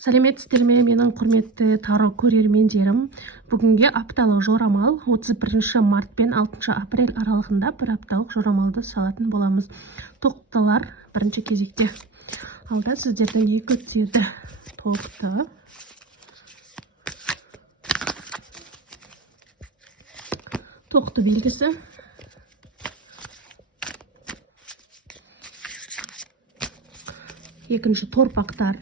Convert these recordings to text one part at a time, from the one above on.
Сәлеметсіздер ме, менің құрметті таро көрермендерім. Бүгінге апталық жорамал 31 март пен 6 апрель аралығында бір апталық жорамалды салатын боламыз. Тоқтылар бірінші кезекте. Алда сіздердің екі теді тоқты. Тоқты белгісі. Екінші торпақтар.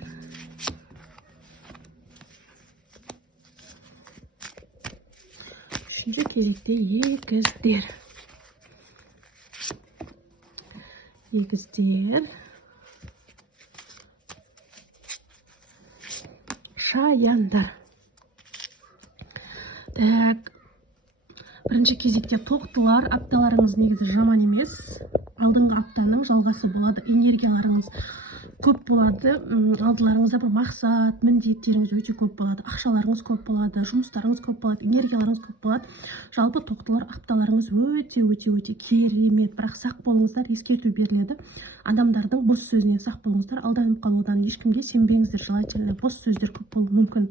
Үшінші кезекте егіздер. Шаяндар. Так. Бірінші кезекте тоқтылар. Апталарыңыз негізі жаман емес. Алдыңғы аптаның жалғасы болады. Энергияларыңыз көп болады. Алдыларыңызда бір мақсат, міндеттеріңіз өте көп болады. Ақшаларыңыз көп болады, жұмыстарыңыз көп болады, энергияларыңыз көп болады. Жалпы тоқтылар апталарыңыз өте керемет. Бірақ сақ болыңыздар, ескерту беріледі. Адамдардың бос сөзінен сақ болыңыздар. Алданып қалудан ешкімге сенбеңіздер. Желательно бос сөздер көп болуы мүмкін.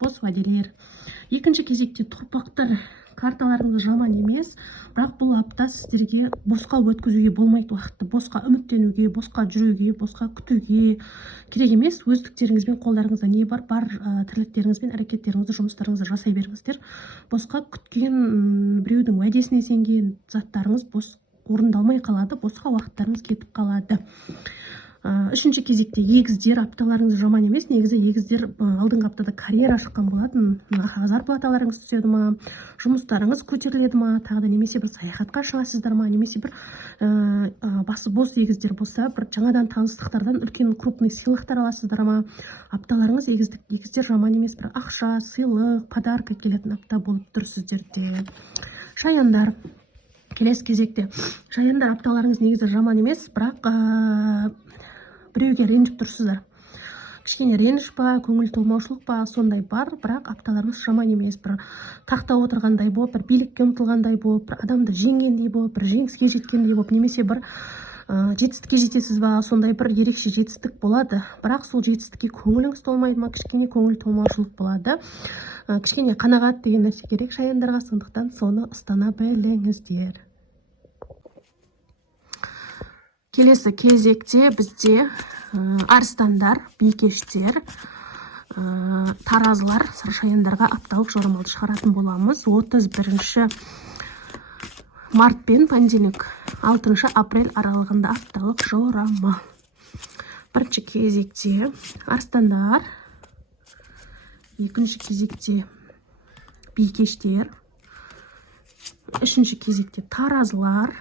Бос уәделер. Екінші кезекте торпақтар. Карталарыңыз жаман емес, бірақ бұл апта сіздерге босқа өткізуге болмайды уақытты. Босқа үміттенуге, босқа жүруге, босқа күтуге керек емес. Өздіктеріңізбен қолдарыңызда не бар, тірліктеріңізбен әрекеттеріңізді, жұмыстарыңызды жасай беріңіздер. Босқа күткен біреудің уәдесіне сенген заттарыңыз бос орындалмай қалады, босқа уақыттарыңыз кетіп қалады. Үшінші кезекте егіздер. Апталарыңыз жаман емес. Негізі егіздер алдыңғы аптада карьера шыққан болатын. Зарплаталарыңыз түседі ма, жұмыстарыңыз көтеріледі ма, тағы да немесе бір саяхатқа шығасыздар ма, немесе бір басы бос егіздер болса, бір жаңадан таныстықтардан үлкен крупный сыйлықтар аласыздар ма. Апталарыңыз егіздер жаман емес, бір ақша, сыйлық, подарка келетін апта болып тұр сіздерде. Шаяндар. Келесі кезекте шаяндар. Апталарыңыз негізі жаман емес, бірақ біреуге ренжіп тұрсыздар. Кішкене реніш па, көңіл толмаушылық па, сондай бар, бірақ апталарыңыз жаман емес. Бір тақта отырғандай болып, бір билікке ұмтылғандай болып, бір адамды жеңгендей болып, бір жеңіске жеткендей болып, немесе бір жетістікке жетесіз ба, сондай бір ерекше жетістік болады. Бірақ сол жетістікке көңіліңіз толмайды ма, кішкене көңіл толмаушылық болады. Кішкене қанағат деген нәрсе керек шаяндарға, сондықтан соны ұстана біліңіздер. Келесі кезекте бізде арыстандар, бикештер, таразылар, шаяндарға апталық жорамалды шығаратын боламыз. 31 март пен понедельник 6 апрель аралығында апталық жорамал. Бірінші кезекте арыстандар, екінші кезекте бикештер, үшінші кезекте таразылар,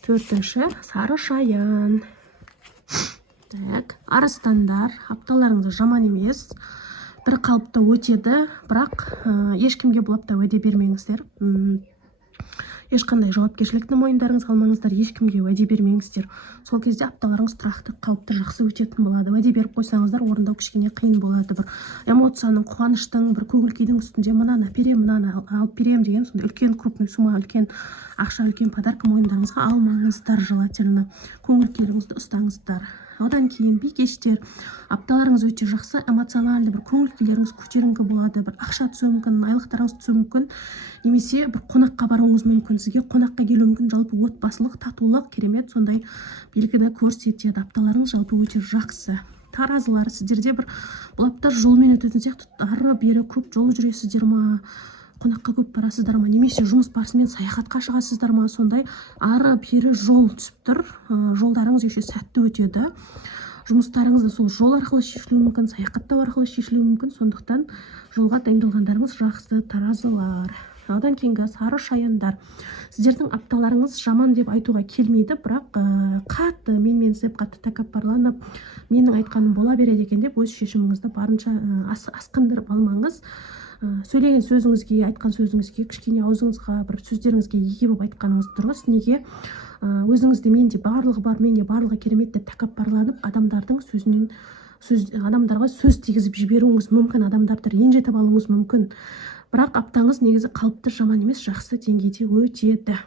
төртінші сары шаян. Так, арыстандар. Апталарыңыз жаман емес, бір қалыпта өтеді, бірақ ешкімге бұл апта уәде бермеңіздер. Ешқандай жауапкершілікті мойындарыңызға алмаңыздар, ешкімге уәде бермеңіздер. Сол кезде апталарыңыз тұрақты, қалыпты, жақсы өтетін болады. Уәде беріп қойсаңыздар, орындау кішкене қиын болады. Бір эмоцияның, қуаныштың, бір көңіл күйдің үстінде мынаны әперем, мынаны алып берем деген сондай үлкен крупный сумма, үлкен ақша, үлкен подарка мойындарыңызға алмаңыздар. Желательно көңіл күйіңізді ұстаңыздар. Одан кейін бикештер. Апталарыңыз өте жақсы, эмоциональды, бір көңіл күйлеріңіз көтеріңкі болады, бір ақша түсуі мүмкін, айлықтарыңыз түсуі мүмкін, немесе бір қонаққа баруыңыз мүмкін, сізге қонаққа келуі мүмкін. Жалпы отбасылық, татулық, керемет сондай белгіні көрсетеді. Апталарыңыз жалпы өте жақсы. Таразылар. Сіздерде бір бұл апта жолмен өтетін сияқты, ары бері көп жол жүресіздер ма, қонаққа көп барасыздар ма, немесе жұмыс барысымен саяхатқа шығасыздар ма, сондай ары бері жол түсіп тұр. Жолдарыңыз өте сәтті өтеді. Жұмыстарыңызды сол жол арқылы шешілуі мүмкін, саяхаттау арқылы шешілуі мүмкін. Сондықтан жолға дайындалғандарыңыз жақсы, таразылар. Одан кейінгі сары шаяндар. Сіздердің апталарыңыз жаман деп айтуға келмейді, бірақ қатты менсіп, қатты тәкаппарланып, менің айтқаным бола береді екен деп өз шешіміңізді барынша асқындырып алмаңыз. Сөйлеген сөзіңізге, айтқан сөзіңізге, кішкене аузыңызға, бір сөздеріңізге еге болып айтқаныңыз дұрыс. Неге? Өзіңізде менде барлығы бар, менде барлығы керемет деп тәкаппарланып, адамдарға сөз тигізіп жіберуіңіз мүмкін, адамдарды ренжітіп алуыңыз мүмкін. Бірақ аптаңыз негізі қалыпты, жаман емес, жақсы деңгейде өтеді.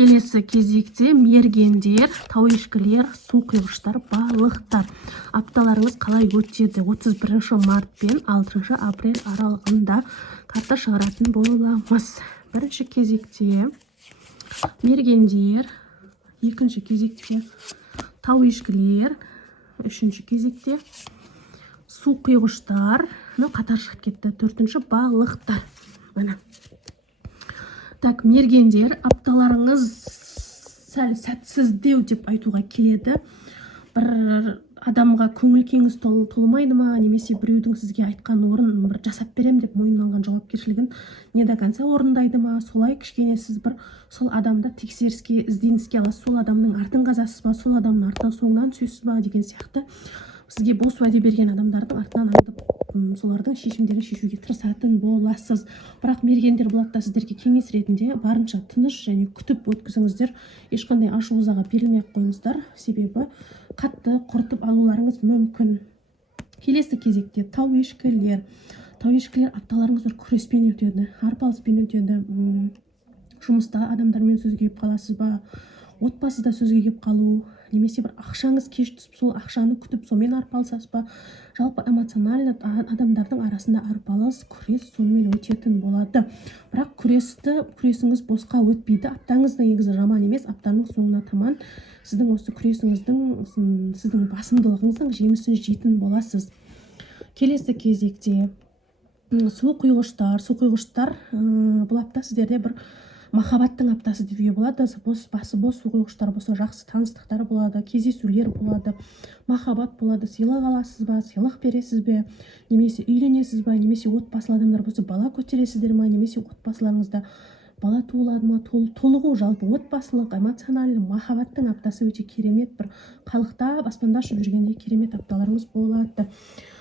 Келесі кезекте мергендер, тауешкілер, су құйғыштар, балықтар. Апталарыңыз қалай өтеді? 31 март пен 6 апрель аралығында карта шығаратын боламыз. Бірінші кезекте мергендер, екінші кезекте тауешкілер, үшінші кезекте су құйғыштар, қатар шығып кетті. Төртінші балықтар. Мына. Так, мергендер, апталарыңыз сәл сәтсіздеу деп айтуға келеді. Бір адамға көңіл кеңіз толмайды ма, немесе біреудің сізге айтқан орын бір жасап берем деп мойнына алған жауапкершілігін не до конца орындайды ма, солай кішкене сіз бір сол адамды тексеріске, ізденіске аласыз, сол адамның артын қазасыз ба, сол адамның артынан соңынан түсесіз ба деген сияқты сізге бос уәде берген адамдардың артынан аңдып солардың шешімдерін шешуге тырысатын боласыз. Бірақ мергендер бұл апта сіздерге кеңес ретінде барынша тыныш және күтіп өткізіңіздер. Ешқандай ашу-ызаға берілмей қойыңыздар, себебі қатты құртып алуларыңыз мүмкін. Келесі кезекте тауешкілер. Тауешкілер апталарыңыздар күреспен өтеді, арпалыспен өтеді. Жұмыстағы адамдармен сөзге келіп қаласыз ба, отбасыда сөзге келіп қалу, немесе бір ақшаңыз кеш түсіп, сол ақшаны күтіп, сомен арпалысасыз ба. Жалпы эмоционально адамдардың арасында арпалыс, күрес сонымен өтетін болады. Бірақ күресіңіз босқа өтпейді. Аптаңыз да негізі жаман емес. Аптаның соңына таман сіздің осы күресіңіздің, сіздің басымдылығыңыздың жемісін жейтін боласыз. Келесі кезекте су құйғыштар. Су құйғыштар бұл апта сіздерде бір махаббаттың аптасы деуге болады. Басы бос су құйғыштар болса, жақсы таныстықтар болады, кездесулер болады, махаббат болады. Сыйлық аласыз ба, сыйлық бересіз бе, немесе үйленесіз ба, немесе отбасылы адамдар болса, бала көтересіздер ма, немесе отбасыларыңызда бала туылады ма, толығу, жалпы отбасылық, эмоциональный, махаббаттың аптасы өте керемет, бір қалықтап, аспанда ұшып жүргендей керемет апталарыңыз болады.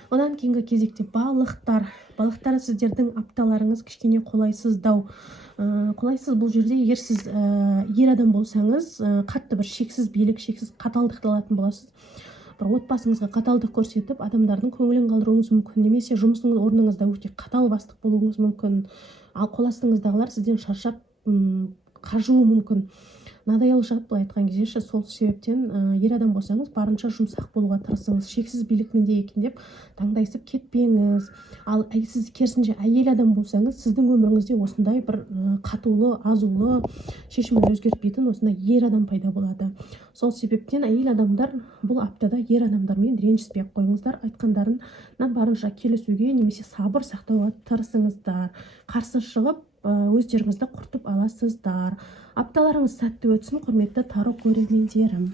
Одан кейінгі кезекте балықтар. Балықтар сіздердің апталарыңыз кішкене қолайсыздау. Қолайсыз бұл жерде, егер сіз ер адам болсаңыз, қатты бір шексіз билік, шексіз қаталдықты алатын боласыз. Бір отбасыңызға қаталдық көрсетіп, адамдардың көңілін қалдыруыңыз мүмкін, немесе жұмысыңыз орныңызда өте қатал бастық болуыңыз мүмкін. Ал қол астыңыздағылар сізден шаршап қажуы мүмкін. Надоел шығып, былай айтқан кезде, сол себептен ер адам болсаңыз, барынша жұмсақ болуға тырысыңыз. Шексіз билік менде екен деп таңдайсып кетпеңіз. Ал сіз керісінше әйел адам болсаңыз, сіздің өміріңізде осындай бір қатулы, азулы, шешімін өзгертпейтін осындай ер адам пайда болады. Сол себептен әйел адамдар бұл аптада ер адамдармен ренжіспей қойыңыздар. Айтқандарына барынша келісуге немесе сабыр сақтауға тырысыңыздар. Қарсы шығып өздеріңізді құртып аласыздар. Апталарыңыз сәтті өтсін, құрметті таро көрермендерім.